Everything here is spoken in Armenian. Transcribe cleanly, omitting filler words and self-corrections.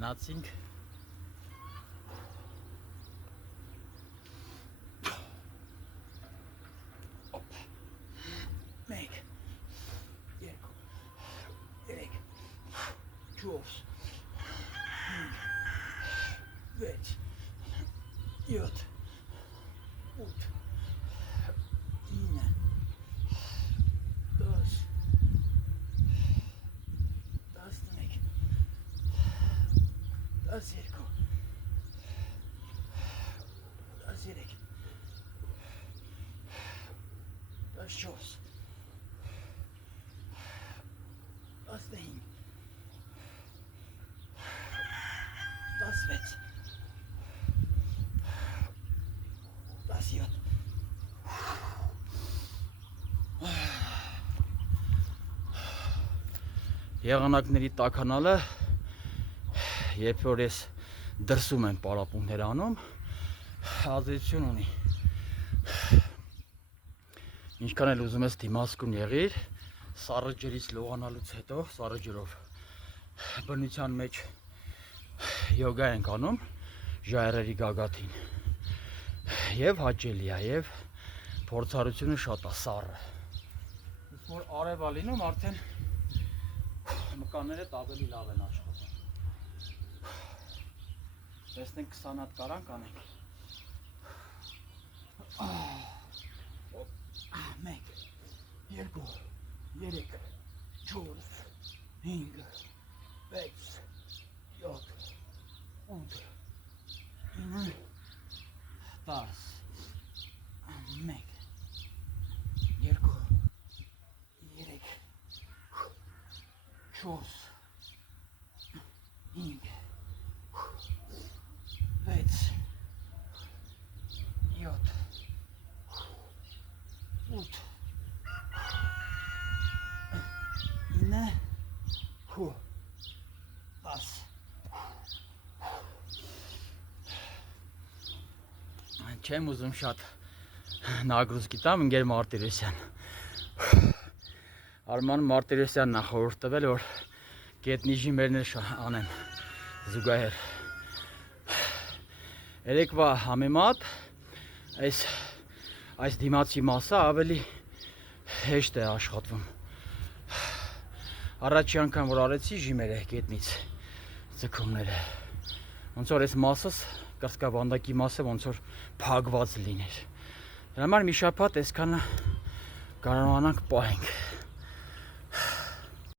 Գնացինք մեկ, երկու, երեք, չորս, հինգ, վեց, յոթ, ութ, ինը, 10, 11, 12, 13, 14, 15, 16, 17, եղանակների տաքանալը, երբ որ ես դրսում եմ պարապունքներ անում, ազդեցություն ունի։ Ինչքան էլ ուզում ես դիմասկուն եղիր, սառը ջրից լողանալուց հետո, սառը ջրով բնության մեջ յոգա ենք անում ժայռերի գագաթին և հաճելի է, և փորձառությունը շատ է, սառը։ Իսկ որ արև է լինում, արդեն մկանները ավելի լավ են աշխատում։ Տեսնենք 20 հատ կարանք անենք։ Մեկ, երկու, երեք, չորս, հինգ, վեց, յոթ, ութ, ինը, 10, մեկ, երկու, երեք, չորս, հինգ, վեց, յոթ, 8, 9, 10. Չեմ ուզում շատ նագրուսկի տամ ընկեր Մարտիրոսյան։ Արման Մարտիրոսյանն է խորհուրդ տվել, որ գետնիժի մերներ անեմ զուգահեռ։ Երեկվա համեմատ այս դիմացի մասը ավելի հեշտ է աշխատվում։ Առաջի անգամ որ արեցի ժիմերը գետնից ձգումները, ոնց որ այս մասս, կրծքավանդակի մասը ոնց որ փակված լիներ։ Դրա համար մի շաբաթ այսքանը կարողանանք պահենք։